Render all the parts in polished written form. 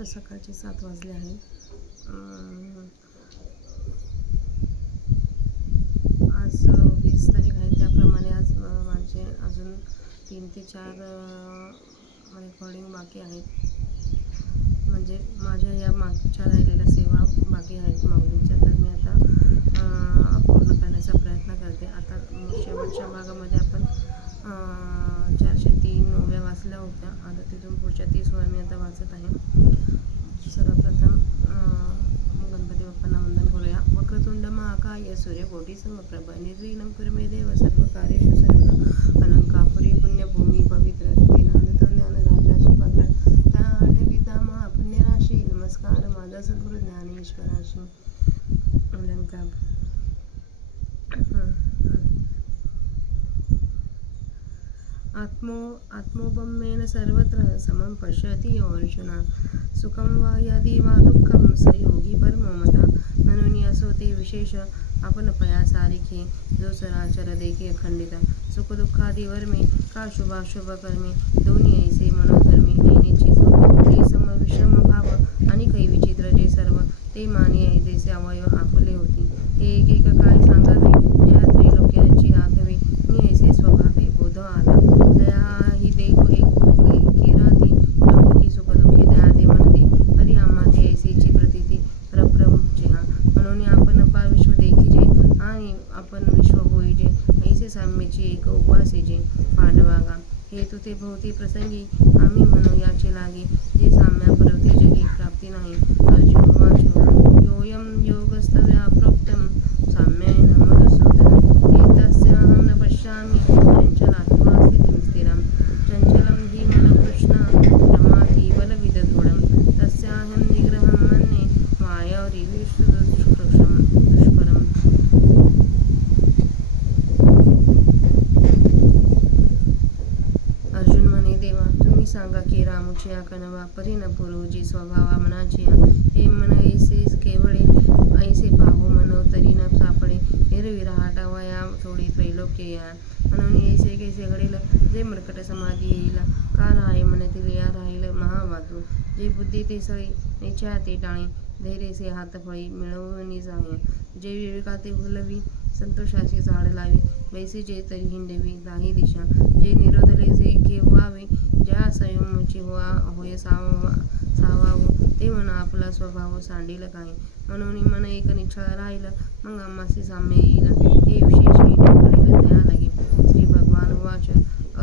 तर सकाळचे 7 वाजले आहेत. आज 20 तारीख आहे. त्याप्रमाणे आज माझे अजून 3 ते 4 रेकॉर्डिंग बाकी आहेत. म्हणजे माझ्या या मागच्या राहिलेल्या सेवा बाकी आहेत माऊलींच्या. तर मी आता पूर्ण करण्याचा प्रयत्न करते. आता शेवटच्या भागामध्ये आपण 403 ओव्या वाचल्या होत्या. आता तिथून पुढच्या 30 ओव्या मी आता वाचत आहे. सर्वप्रथम गणपती बाप्पांना वंदन करूया. वक्रतुंड महाकाय सूर्यकोटी समप्रभ निर्विघ्नं कुरु मे देव सर्वकार्येषु सर्वदा अलंकापुरी पुण्यभूमी पवित्र दीनानंद ज्ञानराजा सुभद्रा त्या आठविता महापुण्यराशी नमस्कार माझा सद्गुरु ज्ञानेश्वराशी. अलंकार आत्मोपम्येन सर्वत्र समं पश्यति अर्जुना सुखं वा यदि वा दुःखं स योगी परमो मता. म्हणून असो ते विशेष आपण पयासारिखे जो चराचर देखी अखंडित सुखदुःखादी वर्मे का शुभाशुभ कर्मे दोन्ही ऐसे मनोधर्मी ऐनेची ते सम विषम भाव आणि काही विचित्र जे सर्व ते माने ऐसे अवयव आपुले होती. हे एक काय सांगावे ज्या त्रैलोक्याची आघवे मी ऐसे स्वभावे बोध आला. दया ही देव एक राहते लौकिकी सुख दुःखी दया ते म्हणते परी आम्हा ते ऐसेची प्रतीती परब्रह्मचे हा. म्हणून आपण पा विश्व देखीजे आणि आपण विश्व होईजे ऐसे साम्यची एक उपासेजे पांडवागा. हे तुते भोवती प्रसंगी आम्ही म्हणू याचे लागे जे साम्या परवती जगी प्राप्ती नाही. अर्जुन उवाच योऽयं योगस्तया प्रोक्तं साम्येन मधुसूदन एतस्याहं न पश्यामि चञ्चलात्मा स्थितिं स्थिरं चञ्चलं हि मनः रमाति बलविदृढं तस्याहं निग्रहं मन्ये मायारिविषु दुष्करम्. अर्जुन म्हणे देवा तुम्ही सांगा की रामुची कनवा परी न पुरुजी स्वभावा मनाची हे मन ऐसेच केवळे ऐसे पाहू मनव तरी न सापडे निर्विराट वया थोडी त्रैलोक्य या. म्हणून ऐसे कैसे घडेल जे मर्कट समाधी येईल का राहे मनतील या राहील महावातू जे बुद्धी ते सळे निश्चया ते टाळे धैर्यसे हातफळी मिळवून जाणे जे विवेकाते भुलवी संतोषाशी झाड लावी वैसे जे तरी हिंडवी दाही दिशा जे निरोधले जे घेवावे ज्या संयमची होय सावावू ते म्हणा आपला स्वभाव सांडील काही. म्हणून मन एक निश्चळ राहील मग आम्हासी साम्य येईल हे विशेष घडेल त्या लगे. श्री भगवान वाच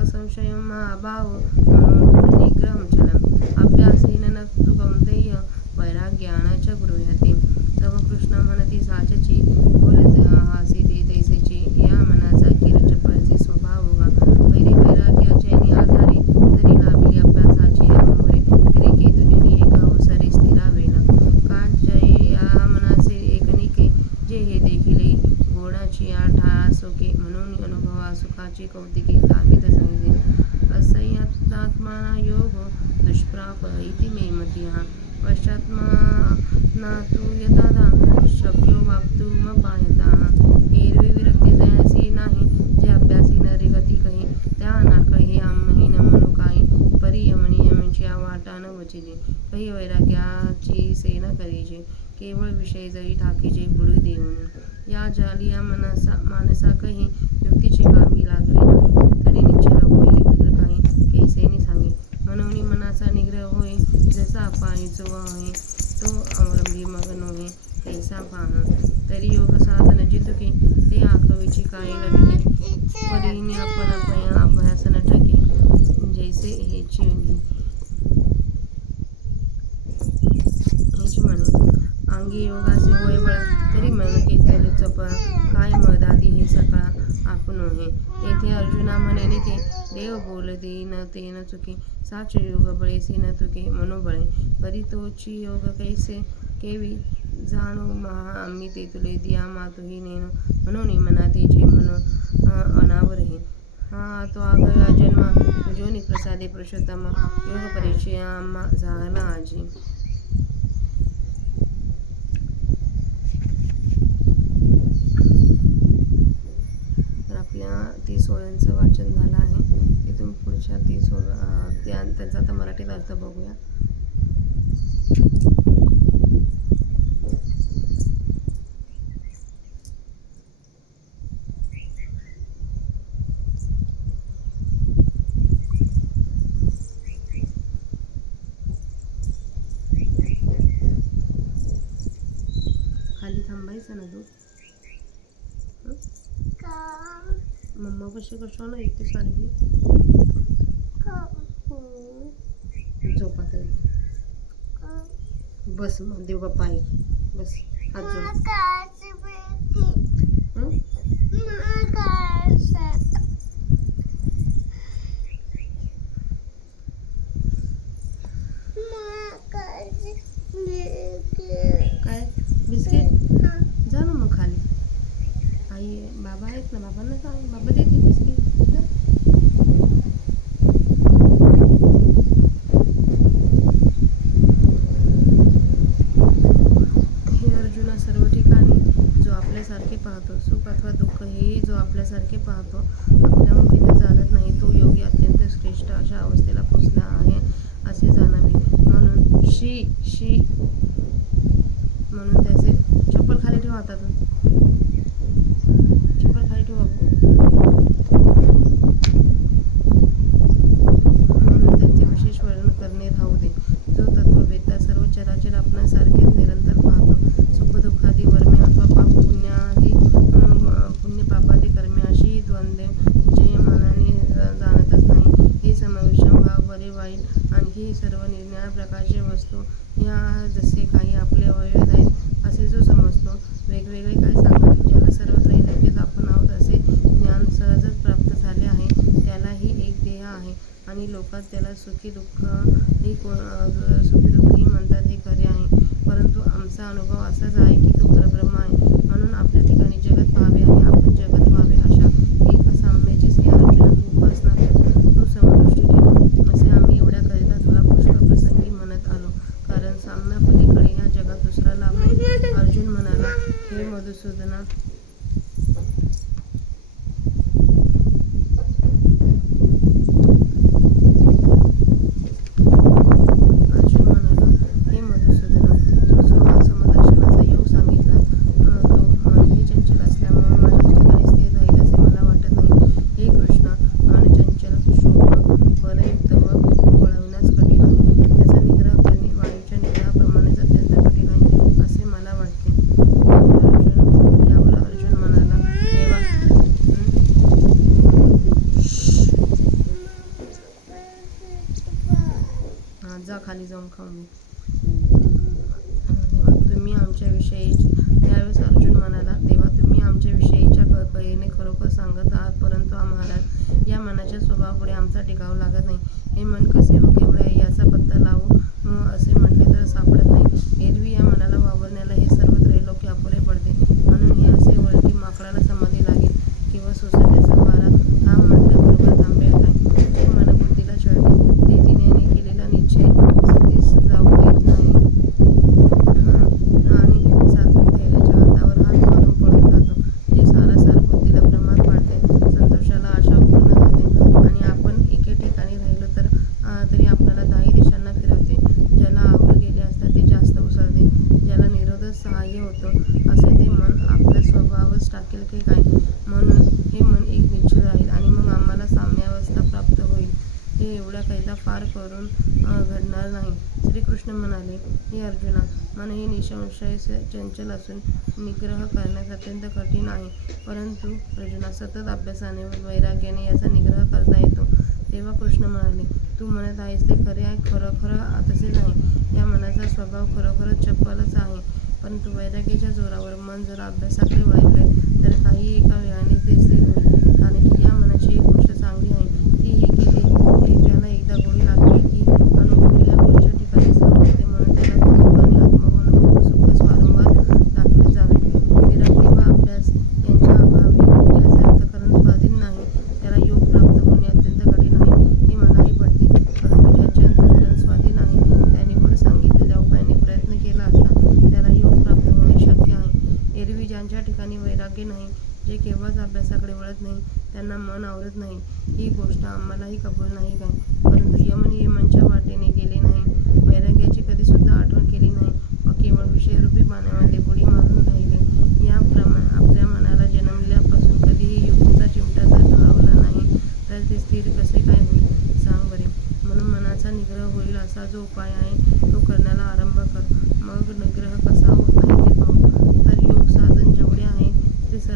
असंशयं महाभाव म्हणून निग्रहं चलम् अभ्यासेन न तु कौन्तेय वैराग्यान च गृह्यते. तव कृष्ण म्हणती साचची बोलत हासी ते तैसेची या मनाचा किरचपळचे स्वभाव गा. वैराग्याचे आधारे जरी लाविली अभ्यासाची या मोहरे तरी केतुनी एक अवसरे स्थिरावेला का जय या मनाचे एकनिके जे हे देखिले गोडाची आठा सोके म्हणून अनुभवा सुखाची कौतिके लावित सांगितले. असंयतात्मा योग दुष्प्राप इति मे मती हा पश्चात्मा तू यथा शक्यो वाप्तुमपायता. एरवी विरक्ती जयासी नाही जे अभ्यासी न रिगती कही त्या नाकळे हे आम्ही न म्हणू काही परी यमनियमची वाटा न वचिजे काही वैराग्याची सेना करीजे केवळ विषय जरी ठाकीजे बुडू देऊन. या जालिया मानसा कही युक्तीची कामी लागली नाही तरी निश्चल होई काही कैसेनी सांगे. म्हणून मनाचा निग्रह होय जसा पाणी चोवा होय तो अवलंबी मग नोहे कैसा पाह. तरी योग साधन जितुके ते आखवीची काय लढके परीने आपण पया अभ्यास न ठके जैसे हेची म्हणे. अंगी योगाचे होय बळ तरी मनके केले चपळ काय मदादी हे सकाळ आपण हे. तेथे अर्जुना म्हणे निके देव बोलते न ते न चुके साच योग बळेसी न तुके मनोबळे परी तोची योग कैसे केवी जाणो महा आम्ही ते तुले दिया मातुही नेनो. म्हणून मना ते जे म्हणून अनावर हे हा तो आगळा जन्मा तुझोनी प्रसादे पुरुषोत्तम योग परिचय आम्हा झाला आजी. तर आपल्या 30 ओव्यांचं वाचन झालं आहे. इथून पुढच्या 30 ओव्या त्यांचा आता मराठीत अर्थ बघूया. यायचा ना तू. मम्मा कशी कशाला येते सारखी. झोपात आहे. बस मग देव बाप्पा आहे. बस हात जोड. काय बिस्किट जा ना मग खाली. आई बाबा आहेत ना, बाबांना सांग, बाबा देते बिस्किट. हे अर्जुना, सर्व ठिकाणी जो आपल्यासारखे पाहतो, सुख अथवा दुःख हेही जो आपल्यासारखे पाहतो, आपल्याहून भिन्न जाणत नाही, तो योगी अत्यंत श्रेष्ठ अशा अवस्थेला पोचला आहे असे जाणावे. म्हणून शी म्हणून त्याचे चप्पल खाली ठेवा हातातून. चप्पल खाली ठेवा. म्हणून त्यांचे विशेष वर्णन करणे राहू दे. जो तत्ववेत्ता सर्व चराचर आपणासारखेच निरंतर पाहतो, सुखदुःखादी वर्मे अथवा पुण्य पापादी कर्मे अशी द्वंद्वे जे मनाने जाणतच नाही, हे समविषम भाव, बरे वाईट आणखी सर्व निरनिराळ्या प्रकारचे वस्तू ह्या जसे काही आपले अवयव आहेत असे जो समजतो, वेगवेगळे काय सांगावे. ज्याला सर्व त्रैलोक्यात आपण आहोत असे ज्ञान सहजच प्राप्त झाले आहे, त्यालाही एक देह आहे आणि लोकात त्याला सुखी दुःखही म्हणतात, हे खरे आहे. परंतु आमचा अनुभव असाच आहे की तो परब्रह्म आहे. म्हणून आपल्या ठिकाणी जगत पाहावे आणि आपण जगत व्हावे अशा एक साम्याचीच हे अर्जुना तू उपासना कर, तू समदृष्टी ठेव. असे आम्ही एवढ्याकरिता तुला पुष्कळ प्रसंगी म्हणत आलो, कारण साम्या पलीकडे या जगात दुसरा लाभ नाही. अर्जुन म्हणाला, हे मधुसूदना, तू जो हा समदर्शनाचा योग सांगितला तो मन हे चंचल असल्यामुळे माझ्या ठिकाणी स्थिर राहील असे मला वाटत नाही. हे कृष्णा, मन चंचल, शोभक, बलयुक्त व वळविण्यास कठीण आहे. त्याचा निग्रह करणे वायूच्या निग्रहाप्रमाणेच अत्यंत कठीण आहे असे मला वाटते. यावर अर्जुन म्हणाला, देवा, जा खाली जाऊन खाऊन घे. तुम्ही आमच्याविषयी, त्यावेळेस अर्जुन म्हणाला, देवा, तुम्ही आमच्याविषयीच्या कळकळीने खरोखर सांगत आहात, परंतु महाराज, या मनाच्या स्वभावापुढे आमचा टिकाव लागत नाही. हे मन कसे व केवढे आहे याचा पत्ता लावू असे म्हटले तर सापडत नाही. एरवी या मनाला वावरण्याला हे सर्व त्रैलोक्य अपुरे पडते. म्हणून हे असे वळती माकडाला समाधी लागेल किंवा सोसाट्याचा वारा थांब म्हटल्याबरोबर थांबेल काय? जे मन बुद्धीला छळते ते तिने केलेला निश्चय सतीस जाऊ देत नाही आणि सात्विक धैर्याच्या हातावर हात मारून पळून जातो. जे सारासार बुद्धीला भ्रमात पाडते, संतोषाला आशा उत्पन्न करते आणि आपण एके ठिकाणी राहिलो तरी आपल्याला 10 दिशांना फिरवते. ज्याला आवर गेले असता ते जास्त उसळते, ज्याला निरोधच सहाय्य होतो असे ते मन आपला स्वभावच टाकेल की काय? म्हणून हे मन एक निश्चल राहील आणि मग आम्हाला साम्यावस्था प्राप्त होईल. हे एवढ्याकरिता फार करून घडणार नाही. श्रीकृष्ण म्हणाले, हे अर्जुना, मन हे निसंशय चंचल असून निग्रह करण्यास अत्यंत कठीण आहे. परंतु अर्जुना, सतत अभ्यासाने व वैराग्याने याचा निग्रह करता येतो. तेव्हा कृष्ण म्हणाले, तू म्हणत आहेस ते खरे आहे, खरोखर तसेच आहे. या मनाचा स्वभाव खरोखरच चपलच आहे. परंतु वैराग्याच्या जोरावर मन जर अभ्यासाकडे वळवले तर काही एका वेळाने ते स्थिर होईल. कारण की या मनाची एक गोष्ट चांगली आहे, ती ही की त्याला एकदा गोडी लागली की अनुभवलेल्या गोष्टीच्या ठिकाणी सर्व होते. म्हणून त्याला कौतुक आणि आत्मानुभव सुखच वारंवार दाखवले जावे. विरक्ती व अभ्यास यांच्या अभावी ज्याचे अंतःकरण स्वाधीन नाही त्याला योग प्राप्त होणे अत्यंत कठीण आहे, हे मलाही पटते. परंतु ज्याचे अंतःकरण स्वाधीन आहे त्याने वर सांगितलेल्या उपायाने प्रयत्न केला असता त्याला योग प्राप्त होणे शक्य आहे. एरवी ज्यांच्या ठिकाणी वैराग्य नाही, जे केव्हाच अभ्यासाकडे वळत नाही, त्यांना मन आवरत नाही. ही गोष्ट आम्हालाही कबूल नाही काय? परंतु यमनियमांच्या वाटेने गेले नाही, वैराग्याची कधीसुद्धा आठवण केली नाही व केवळ विषयरूपी पाण्यामध्ये बुडी मारून राहिले, आपल्या मनाला जन्मल्यापासून कधीही युक्तीचा चिमटा जर लावला नाही तर ते स्थिर कसे काय होईल सांग बरे. म्हणून मनाचा निग्रह होईल असा जो उपाय आहे तो करण्याला आरंभ कर. मग निग्रह कसा होत नाही ते पाहू. तर योग साधन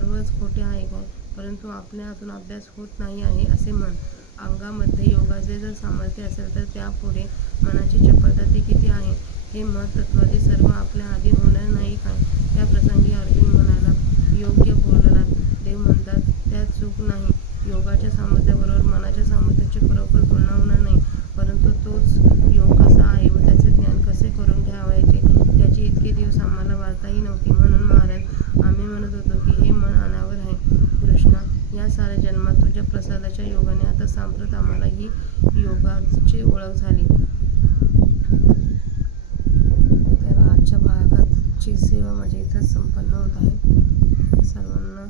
सर्वच खोटे आहे काय? परंतु आपल्या हातून अभ्यास होत नाही आहे असे म्हण. अंगामध्ये योगाचे जर सामर्थ्य असेल तर त्यापुढे मनाची चपलता ती किती आहे? हे मत तत्वादी सर्व आपल्या अधीन होणार नाही काय? त्या प्रसंगी अर्जुन म्हणाला, योग्य बोललात. देव म्हणतात, त्यात चूक नाही. योगाच्या सामर्थ्याबरोबर मनाच्या सामर्थ्याची खरोखर तुलना होणार नाही. परंतु तोच योग कसा आहे व त्याचे ज्ञान कसे करून घ्यावयाचे याची इतके दिवस आम्हाला वार्ताही नव्हती. म्हणून महाराज आम्ही म्हणत होतो की हे मन अनावर आहे. कृष्णा, या साऱ्या जन्मात तुझ्या प्रसादाच्या योगाने आता सांप्रत आम्हाला ही योगाची ओळख झाली. तर आजच्या भागाची सेवा माझ्या इथंच संपन्न होत आहे. सर्वांना